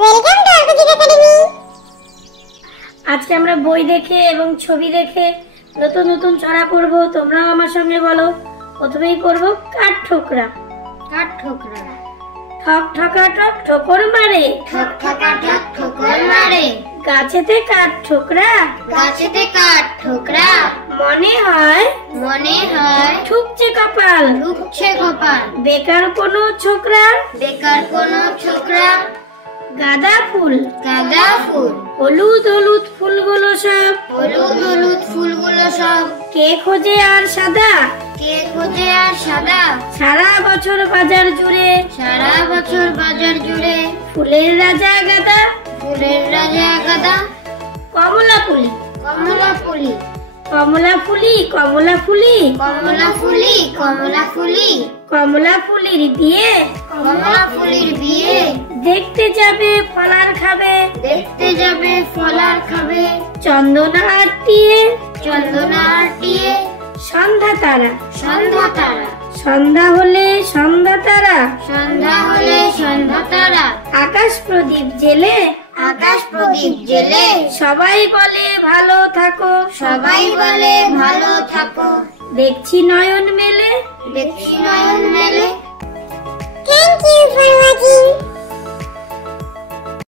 Welcome to ArkoDeep Academy। আজকে আমরা বই দেখে এবং ছবি দেখে নতুন নতুন ছড়া পড়ব। তোমরাও আমার সঙ্গে বলো। প্রথমেই পড়ব কাঠ ঠোকরা। কাঠ ঠোকরা। ঠক ঠকা ঠক ঠোকর মারে, ঠক ঠকা ঠক ঠোকর মারে। গাছেতে কাঠ ঠোকরা, গাছেতে কাঠ ঠোকরা। মনে হয় ঠুকছে কপাল, ঠুকছে কপাল। বেকার কোনো ছোকরা, বেকার কোনো ছোকরা। গাঁদা ফুল, গাঁদা ফুল। হলুদ হলুদ ফুলগুলো সব, হলুদ হলুদ ফুলগুলো সব। কে খোঁজে আর সাদা, কে খোঁজে আর সাদা। সারা বছর বাজার জুড়ে, সারা বছর বাজার জুড়ে। ফুলের রাজা গাদা, ফুলের রাজা গাদা। কমলা ফুলি, কমলা ফুলি। কমলা ফুলি, কমলা ফুলি, কমলা ফুলি, কমলা ফুলি। কমলা ফুলির বিয়ে, কমলা ফুলির বিয়ে। দেখতে যাবে ফলার খাবে, দেখতে যাবে ফলার খাবে। চন্দনা আটটিয়ে, চন্দনা আটটিয়ে। সন্ধ্যা তারা, সন্ধ্যা তারা। সন্ধ্যা হলে সন্ধ্যা তারা, সন্ধ্যা হলে সন্ধ্যা তারা। আকাশ প্রদীপ জেলে, আকাশ প্রদীপ জেলে। সবাই বলে ভালো থাকো, সবাই বলে ভালো থাকো। দেখছি নয়ন মেলে, দেখছি নয়ন মেলে। Thank you for watching.